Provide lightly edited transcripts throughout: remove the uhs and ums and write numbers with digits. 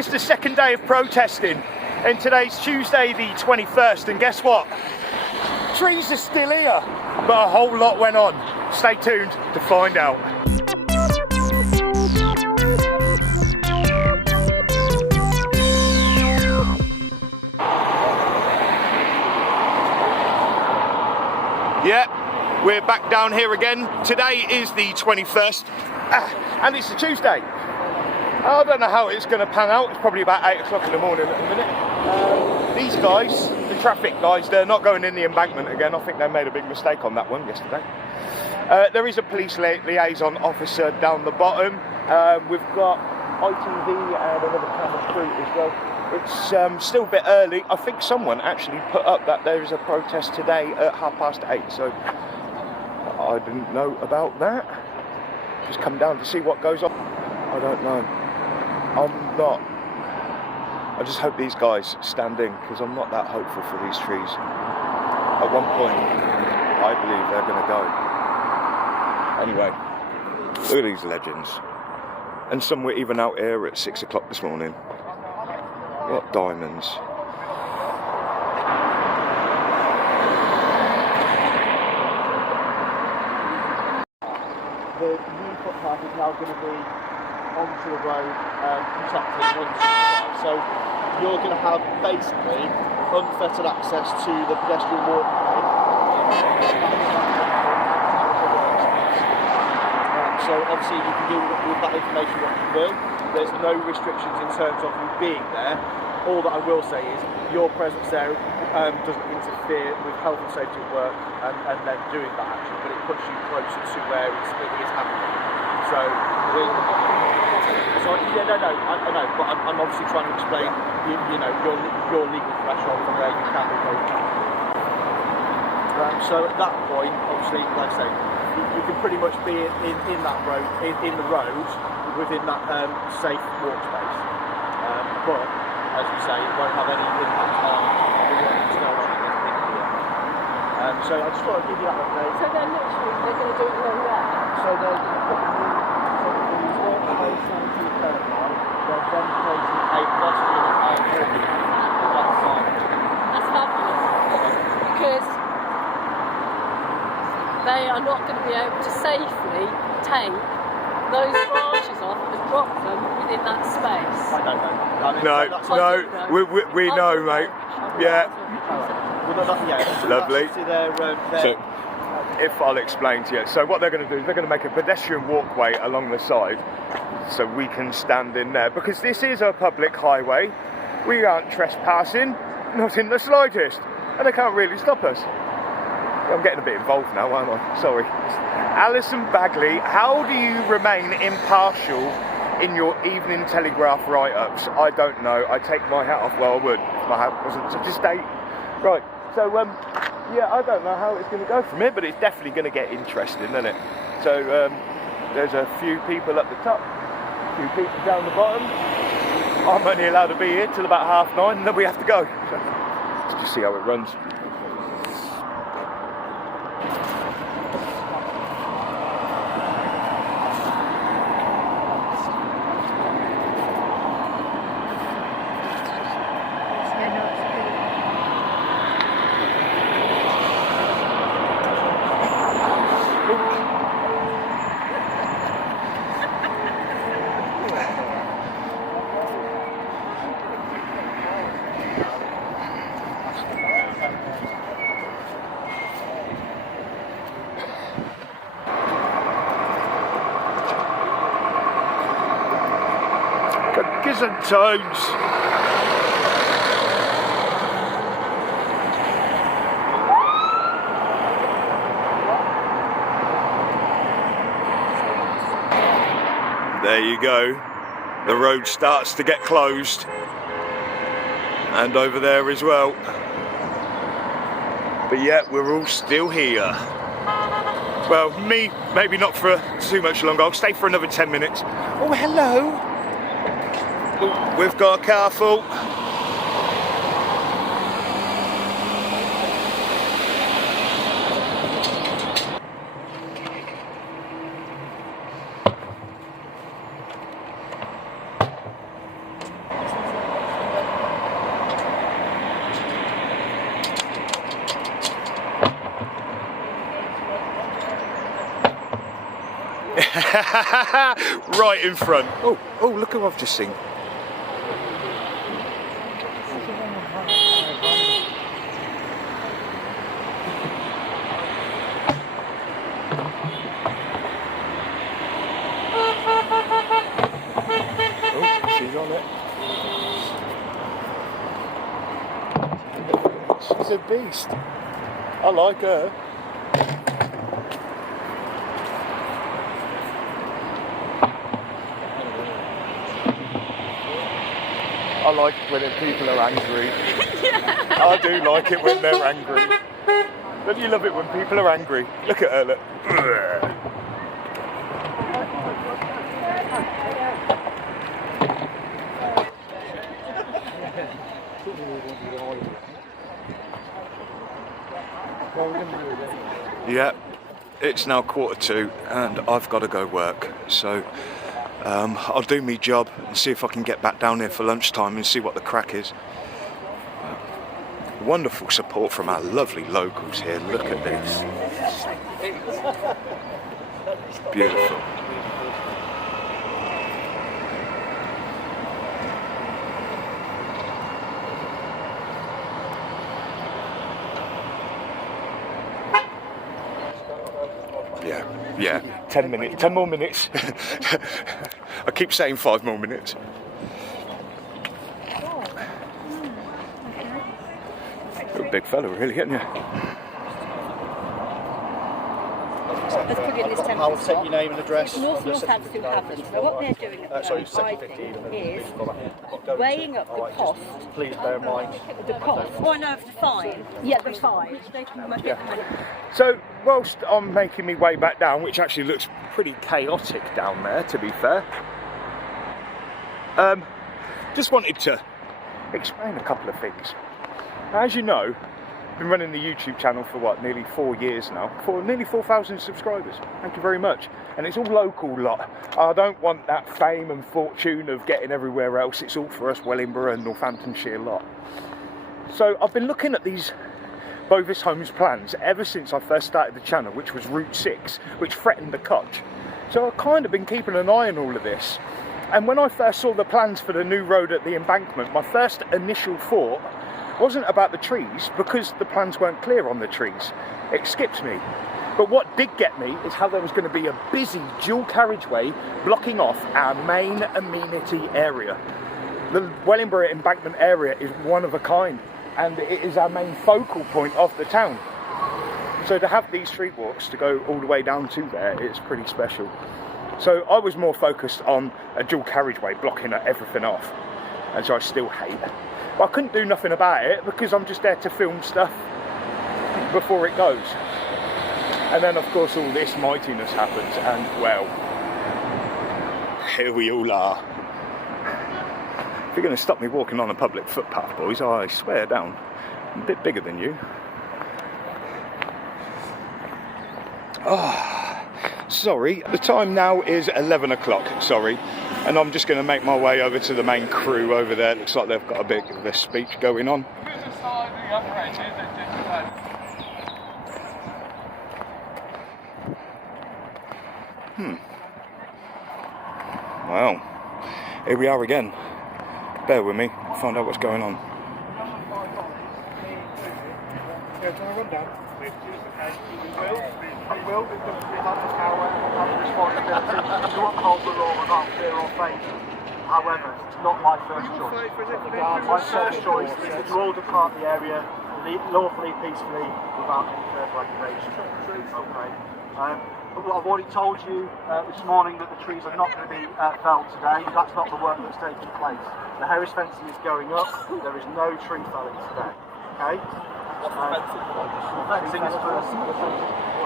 It's the second day of protesting, and today's Tuesday the 21st, and guess what? Trees are still here, but a whole lot went on. Stay tuned to find out. Yeah, we're back down here again. Today is the 21st, and it's a Tuesday. I don't know how it's going to pan out. It's probably about 8 o'clock in the morning at the minute. These guys, the traffic guys, they're not going in the embankment again. I think they made a big mistake on that one yesterday. There is a police liaison officer down the bottom. We've got ITV and another camera crew as well. It's still a bit early. I think someone actually put up that there is a protest today at 8:30, so I didn't know about that. Just come down to see what goes on. I don't know. I'm not. I just hope these guys stand in, because I'm not that hopeful for these trees. At one point, I believe they're going to go. Anyway, look at these legends. And some were even out here at 6 o'clock this morning. What diamonds. The new footpath is now going to be onto the road, protected onto the drive. So you're going to have basically unfettered access to the pedestrian walkway. So obviously you can do with that information what you will. There's no restrictions in terms of you being there. All that I will say is your presence there doesn't interfere with health and safety at work and then doing that action, but it puts you closer to where it is happening. So, yeah, no, I know, but I'm obviously trying to explain, you know, your legal threshold and where you can be going. So at that point, obviously, like I say, you can pretty much be in that road, in the road, within that safe walk space. But as you say, it won't have any impact on what's going on in here. So I just thought I'd give you that update. So they're going to do it along there? So they're these walkways down to the curb line. They're then placing a pedestrian That's fabulous. Because they are not going to be able to safely take those branches off and drop them within that space. I don't know. We know, mate. Yeah. Lovely. So, if I'll explain to you. So what they're going to do is they're going to make a pedestrian walkway along the side so we can stand in there. Because this is a public highway. We aren't trespassing, not in the slightest. And they can't really stop us. I'm getting a bit involved now, aren't I? Sorry. Alison Bagley, how do you remain impartial in your Evening Telegraph write-ups? I don't know. I take my hat off. Well, I would if my hat wasn't such a state. Right. So, yeah, I don't know how it's going to go from here, but it's definitely going to get interesting, isn't it? So, there's a few people at the top, a few people down the bottom. I'm only allowed to be here till about 9:30, and then we have to go. So, let's just see how it runs. And tones. There you go. The road starts to get closed, and over there as well. But yet we're all still here. Well, me, maybe not for too much longer. I'll stay for another 10 minutes. Oh, hello. We've got a car full. Right in front. Oh, look who I've just seen. Oh, she's on it. She's a beast. I like her. I like when people are angry. Yeah. I do like it when they're angry. Don't you love it when people are angry? Look at her, look. Yeah, it's now 1:45 and I've got to go work. So I'll do me job and see if I can get back down here for lunchtime and see what the crack is. Wonderful support from our lovely locals here. Look at this. Beautiful. Yeah, 10 minutes, 10 more minutes. I keep saying 5 more minutes. You're a big fella, really, aren't you? Let's put in this I'll take your name and address. Northants haven't. Now what they're doing at the moment, I think, is weighing up the cost. Please bear in mind. The cost. Oh, I know of the fine. Yeah, the fine. They can get the money. So, whilst I'm making my way back down, which actually looks pretty chaotic down there, to be fair, just wanted to explain a couple of things. As you know, I've been running the YouTube channel for what, nearly 4 years now, for nearly 4,000 subscribers. Thank you very much. And it's all local lot. I don't want that fame and fortune of getting everywhere else. It's all for us Wellingborough and Northamptonshire lot. So I've been looking at these Bovis Homes plans ever since I first started the channel, which was Route 6, which threatened the Koch. So I've kind of been keeping an eye on all of this. And when I first saw the plans for the new road at the embankment, my first initial thought wasn't about the trees, because the plans weren't clear on the trees. It skipped me. But what did get me is how there was going to be a busy dual carriageway blocking off our main amenity area. The Wellingborough embankment area is one of a kind, and it is our main focal point of the town. So to have these street walks to go all the way down to there is pretty special. So I was more focused on a dual carriageway blocking everything off, as I still hate. But I couldn't do nothing about it because I'm just there to film stuff before it goes. And then of course all this mightiness happens, and well, here we all are. If you're going to stop me walking on a public footpath, boys, I swear down. I'm a bit bigger than you. Oh, sorry, the time now is 11 o'clock, sorry. And I'm just going to make my way over to the main crew over there. Looks like they've got a bit of a speech going on. Well, here we are again. Bear with me, find out what's going on. We will, because we have the power and have the responsibility to uphold the law without fear or favour. However, it's not my first choice. My first choice is that you all depart the area lawfully, peacefully, without any further regulation. Okay. But I've already told you this morning that the trees are not going to be felled today. That's not the work that's taking place. The Harris fencing is going up. There is no tree felling today. Okay? Fencing is first.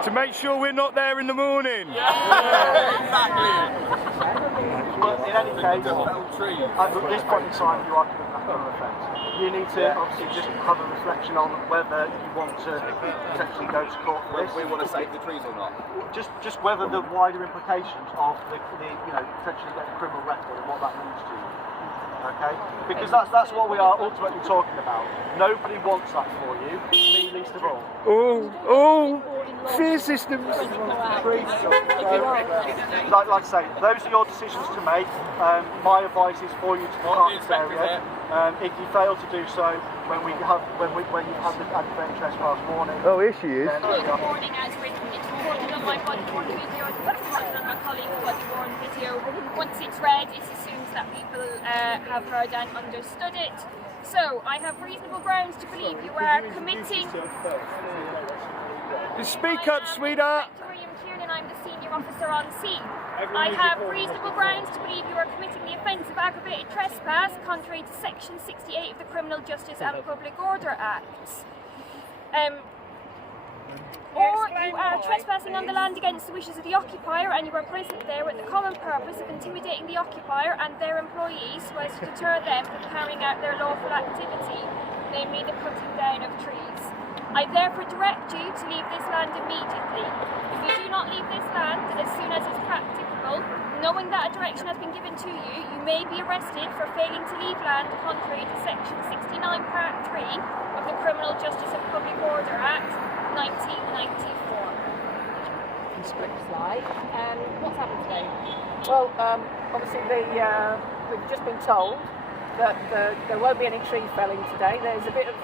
To make sure we're not there in the morning. Yeah, exactly. But in any case, at this point in time, you are coming back on the fence. You need to obviously just have a reflection on whether you want to potentially go to court for this. We want to save the trees or not? Just whether the wider implications of the potentially getting a criminal record and what that means to you. Okay? Because that's what we are ultimately talking about. Nobody wants that for you, me least of all. Oh, Fear systems. Trees, like I say, those are your decisions to make. My advice is for you to depart this area. If you fail to do so, when you've had the advent trespass warning. Oh, here she is. Warning as written. It's recorded on my body worn video. It's recorded on my colleague's body worn video. Once it's read, it assumes that people have heard and understood it. So I have reasonable grounds to believe you are committing. Speak up, sweetheart. Marion Turner, I'm the senior officer on scene. I have reasonable grounds to believe you are committing the offence of aggravated trespass contrary to Section 68 of the Criminal Justice and Public Order Acts. Or you are trespassing on the land against the wishes of the occupier and you are present there with the common purpose of intimidating the occupier and their employees so as to deter them from carrying out their lawful activity, namely the cutting down of trees. I therefore direct you to leave this land immediately. If you do not leave this land as soon as is practicable, knowing that a direction has been given to you, you may be arrested for failing to leave land contrary to Section 69 Part 3 of the Criminal Justice and Public Order Act 1994. Split slide. And what's happened today? Well, obviously we've just been told that there won't be any tree felling today. There's a bit of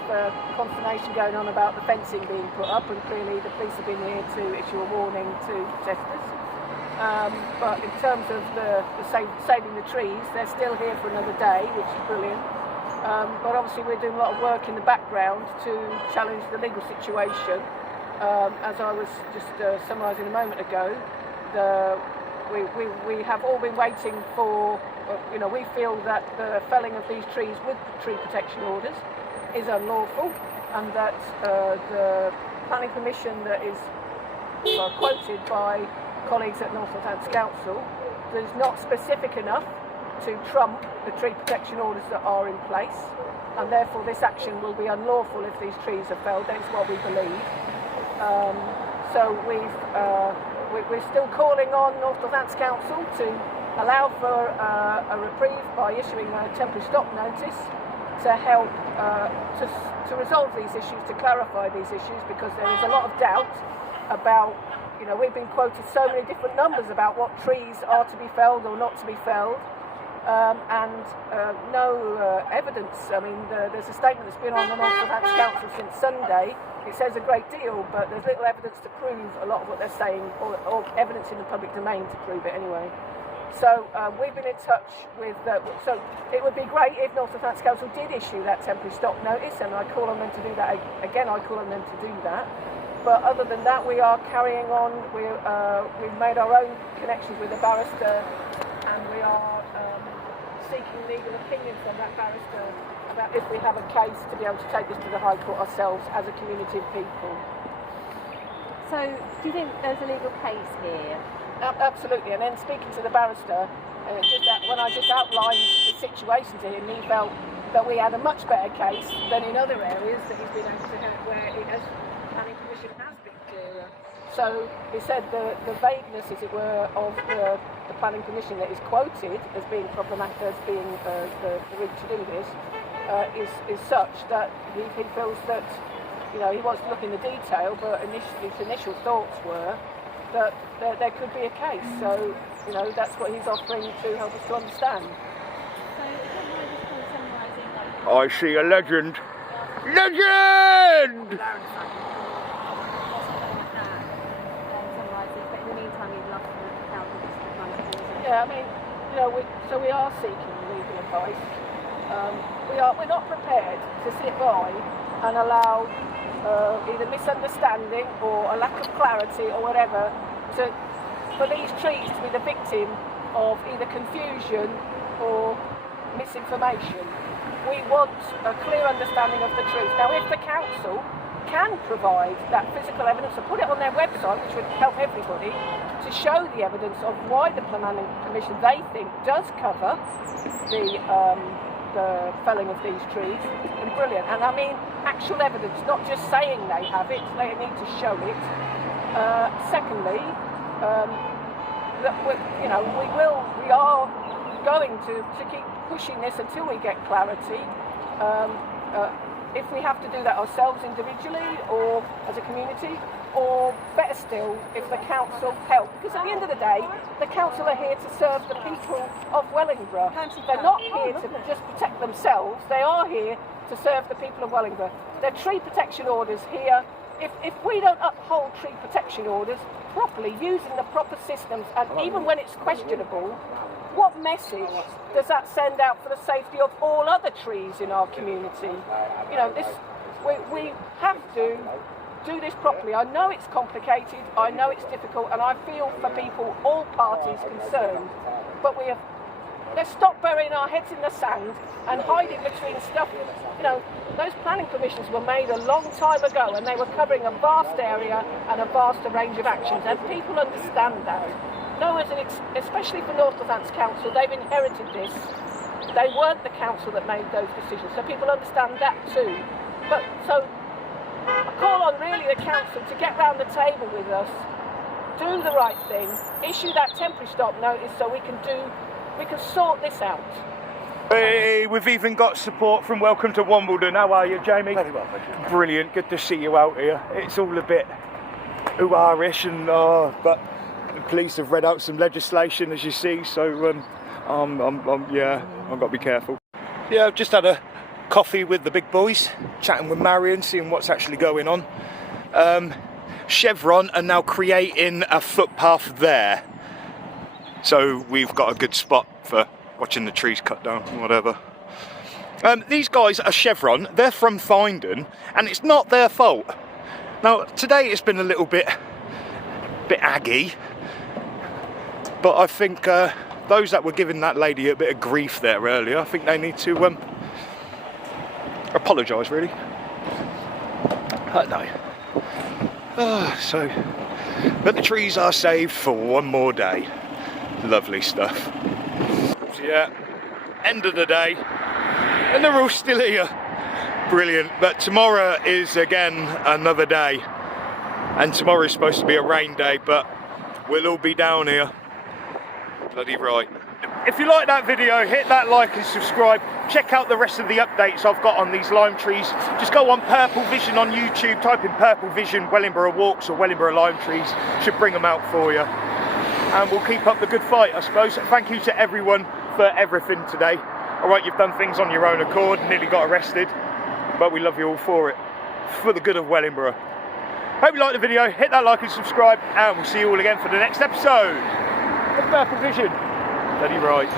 consternation going on about the fencing being put up, and clearly the police have been here to issue a warning to protesters. But in terms of the saving the trees, they're still here for another day, which is brilliant. But obviously we're doing a lot of work in the background to challenge the legal situation. As I was just summarising a moment ago, we have all been waiting for, we feel that the felling of these trees with tree protection orders is unlawful, and that the planning permission that is quoted by colleagues at Northants Council is not specific enough to trump the tree protection orders that are in place, and therefore this action will be unlawful if these trees are felled. That is what we believe. So we're still calling on Northants Council to allow for a reprieve by issuing a temporary stop notice to help to resolve these issues, to clarify these issues, because there is a lot of doubt about, we've been quoted so many different numbers about what trees are to be felled or not to be felled, and no evidence. I mean, there's a statement that's been on the Northants Council since Sunday. It says a great deal, but there's little evidence to prove a lot of what they're saying, or evidence in the public domain to prove it anyway. So we've been in touch with, so it would be great if Northants Council did issue that temporary stop notice, and I call on them to do that again. I call on them to do that. But other than that, we are carrying on. We've made our own connections with a barrister, and we are seeking legal opinion from that barrister about if we have a case to be able to take this to the High Court ourselves as a community of people. So, do you think there's a legal case here? Absolutely. And then speaking to the barrister, when I just outlined the situation to him, he felt that we had a much better case than in other areas that he's been able to have, where planning permission has been clearer. So he said the vagueness, as it were, of the planning permission that is quoted as being problematic, as being the route to do this, is such that he feels that, he wants to look in the detail, but his initial thoughts were that there could be a case. So, that's what he's offering to help us to understand. I see a legend. Legend! Yeah, I mean, so we are seeking legal advice. We're not prepared to sit by and allow either misunderstanding or a lack of clarity or whatever for these trees to be the victim of either confusion or misinformation. We want a clear understanding of the truth. Now, if the council can provide that physical evidence and put it on their website, which would help everybody, to show the evidence of why the planning permission they think does cover the felling of these trees, then brilliant. And I mean actual evidence, not just saying they have it, they need to show it. Secondly, that we are going to keep pushing this until we get clarity. if we have to do that ourselves individually or as a community, or better still, if the council help. Because at the end of the day, the council are here to serve the people of Wellingborough. They're not here to just protect themselves, they are here to serve the people of Wellingborough. There are tree protection orders here. If we don't uphold tree protection orders properly, using the proper systems, and even when it's questionable, what message does that send out for the safety of all other trees in our community? You know, we have to do this properly. I know it's complicated, I know it's difficult, and I feel for people, all parties concerned, but let's stop burying our heads in the sand and hiding between stuff. You know, those planning permissions were made a long time ago, and they were covering a vast area and a vast range of actions, and people understand that. No, especially for Northants Council, they've inherited this. They weren't the council that made those decisions, so people understand that too. But so I call on really the council to get round the table with us, do the right thing, issue that temporary stop notice so we can sort this out. Hey, we've even got support from Welcome to Wimbledon. How are you, Jamie? Very well, thank you. Brilliant, good to see you out here. It's all a bit ooh-ah-ish, but the police have read out some legislation, as you see, so yeah, I've got to be careful. Yeah, I've just had a coffee with the big boys, chatting with Marion, seeing what's actually going on. Chevron are now creating a footpath there, so we've got a good spot for watching the trees cut down, whatever. These guys are Chevron, they're from Findon, and it's not their fault. Now, today it's been a little bit aggy, but I think those that were giving that lady a bit of grief there earlier, I think they need to apologise, really. I don't know. But the trees are saved for one more day. Lovely stuff. So yeah, end of the day, and they're all still here. Brilliant. But tomorrow is again another day, and tomorrow is supposed to be a rain day, but we'll all be down here. Bloody right. If you like that video, hit that like and subscribe. Check out the rest of the updates I've got on these lime trees. Just go on PurpleVision on YouTube, type in PurpleVision Wellingborough Walks or Wellingborough Lime Trees. Should bring them out for you. And we'll keep up the good fight, I suppose. Thank you to everyone for everything today. Alright, you've done things on your own accord, nearly got arrested, but we love you all for it. For the good of Wellingborough. Hope you liked the video, hit that like and subscribe, and we'll see you all again for the next episode of PurpleVision. Bloody right.